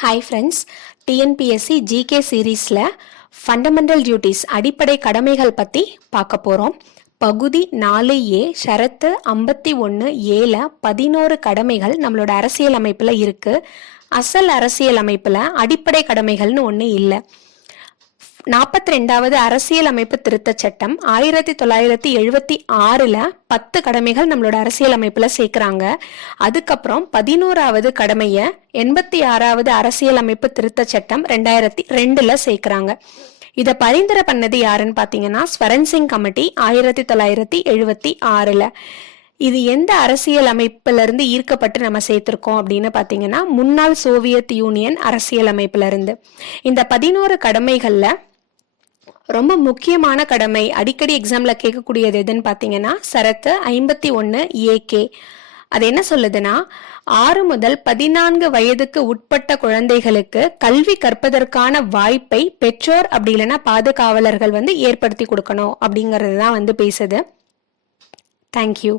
Hi friends, TNPSC GK சீரீஸில் fundamental duties அடிப்படை கடமைகள் பற்றி பார்க்க போகிறோம். பகுதி 4A ஷரத்து 51A 11 கடமைகள் நம்மளோட அரசியல் அமைப்பில் இருக்குது. அசல் அரசியல் அமைப்பில் அடிப்படை கடமைகள்னு ஒன்று இல்லை. 42வது அரசியல் அமைப்பு திருத்த சட்டம் 1976 10 கடமைகள் நம்மளோட அரசியல் அமைப்புல சேர்க்கிறாங்க. அதுக்கப்புறம் 11வது கடமையை 86வது அரசியல் அமைப்பு திருத்த சட்டம் 2002 சேர்க்கிறாங்க. இதை பரிந்துரை பண்ணது யாருன்னு பாத்தீங்கன்னா ஸ்வரன் சிங் கமிட்டி 1976. இது எந்த அரசியல் அமைப்புல இருந்து ஈர்க்கப்பட்டு நம்ம சேர்த்திருக்கோம் அப்படின்னு பாத்தீங்கன்னா முன்னாள் சோவியத் யூனியன் அரசியல் அமைப்புல இருந்து. இந்த 11 கடமைகள்ல ரொம்ப முக்கியமான கடமை அடிக்கடி எக்ஸாம்ல கேட்கக்கூடியது எதுன்னு பாத்தீங்கன்னா சரத்து 51AK. அது என்ன சொல்லுதுன்னா 6 முதல் 14 வயதுக்கு உட்பட்ட குழந்தைகளுக்கு கல்வி கற்பதற்கான வாய்ப்பை பெற்றோர் அப்படி இல்லைன்னா பாதுகாவலர்கள் ஏற்படுத்தி கொடுக்கணும் அப்படிங்கிறது தான் பேசுது. தேங்க்யூ.